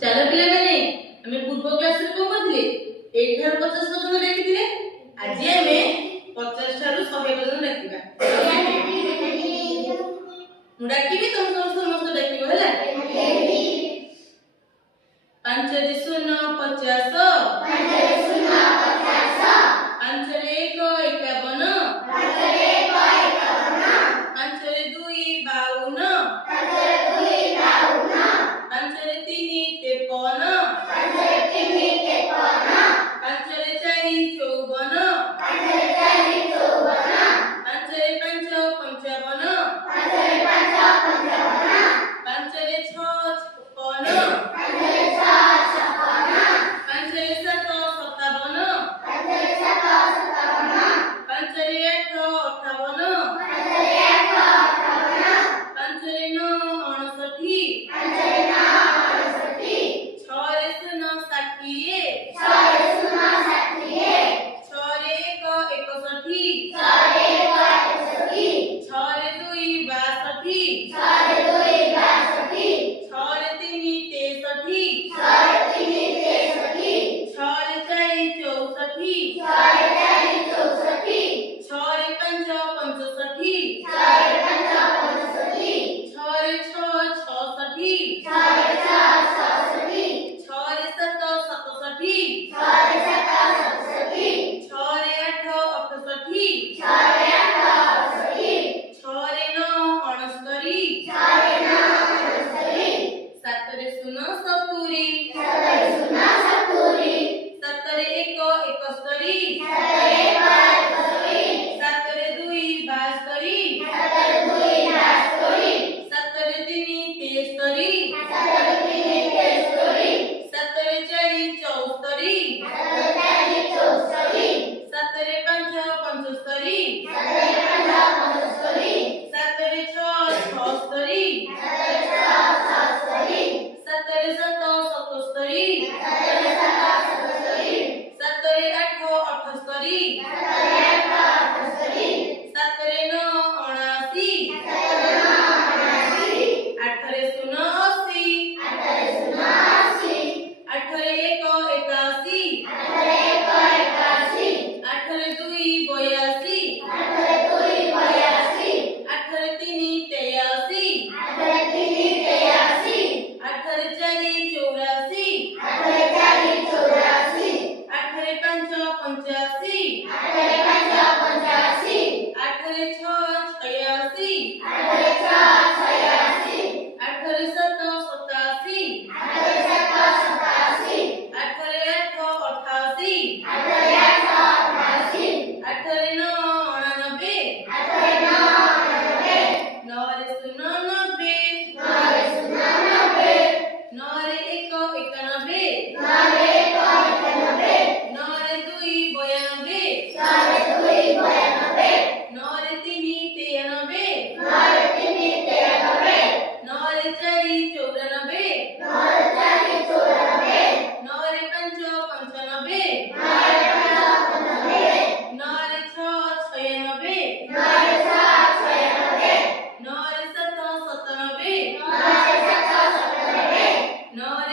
चलो पिला माने हमें पूर्व क्लास रे को करथिले 1 ठार 50 पर्यंत लेखिथिले आज हमें 50 ठार 100 पर्यंत लेखिबा मु डाकिबी तुम समस्त डाकिबो होला 5 रे 0 50 5 रे 0 50 5 रे 1 51 5 रे 1 51 5 रे 2 52 5 रे 2 52 5 रे 3 53 5 रे 3 53 5 रे 4 54 5 रे 4 54 5 रे 5 55 5 रे 5 55 5 रे 6 56 5 रे 6 56 5 रे 7 57 5 रे 7 57 5 रे 8 58 5 रे 8 58 5 रे 9 59 5 रे 9 59 6 रे 0 60 6 रे 0 60 6 रे 1 61 6 रे 1 61 6 रे 2 62 6 रे 2 62 6 रे 3 63 6 रे 3 63 6 रे 4 64 6 रे 4 64 6 रे 5 65 6 रे 5 65 6 रे 6 66 6 रे 6 66 6 रे 7 67 6 रे 7 67 6 रे 8 68 6 रे 8 68 6 रे 9 69 6 रे 9 69 7 रे 0 70 7 रे 0 70 7 रे 1 71 7 रे 1 71 7 रे 2 72 7 रे 2 72 7 रे 3 73 7 रे 3 73 7 रे 4 74 7 रे 4 74 7 रे 5 75 7 रे 5 75 7 रे 6 76 7 रे 6 76 7 रे 7 77 7 रे 7 77 7 रे 8 78 7 रे 8 78 7 रे 9 79 7 रे 9 79 8 रे 0 80 8 रे 0 80 8 रे 1 81 8 रे 1 81 8 रे 2 82 8 रे 2 82 8 रे 3 83 8 रे 3 83 8 रे 4 84 8 रे 4 84 8 रे 5 85 8 रे 5 85 8 रे 6 86 8 रे 6 86 8 रे 7 87 8 रे 7 87 8 रे 8 88 8 रे 8 88 8 रे 9 99 8 रे 9 99 9 रे 0 90 9 रे 0 90 9 रे 1 91 9 रे 1 91 9 रे 2 92 9 रे 2 92 9 रे 3 93 9 रे 3 93 9 रे 4 94 9 रे 4 94 9 रे 5 95 9 रे 5 95 9 रे 6 96 9 रे 6 96 9 रे 7 97 9 रे 7 97 9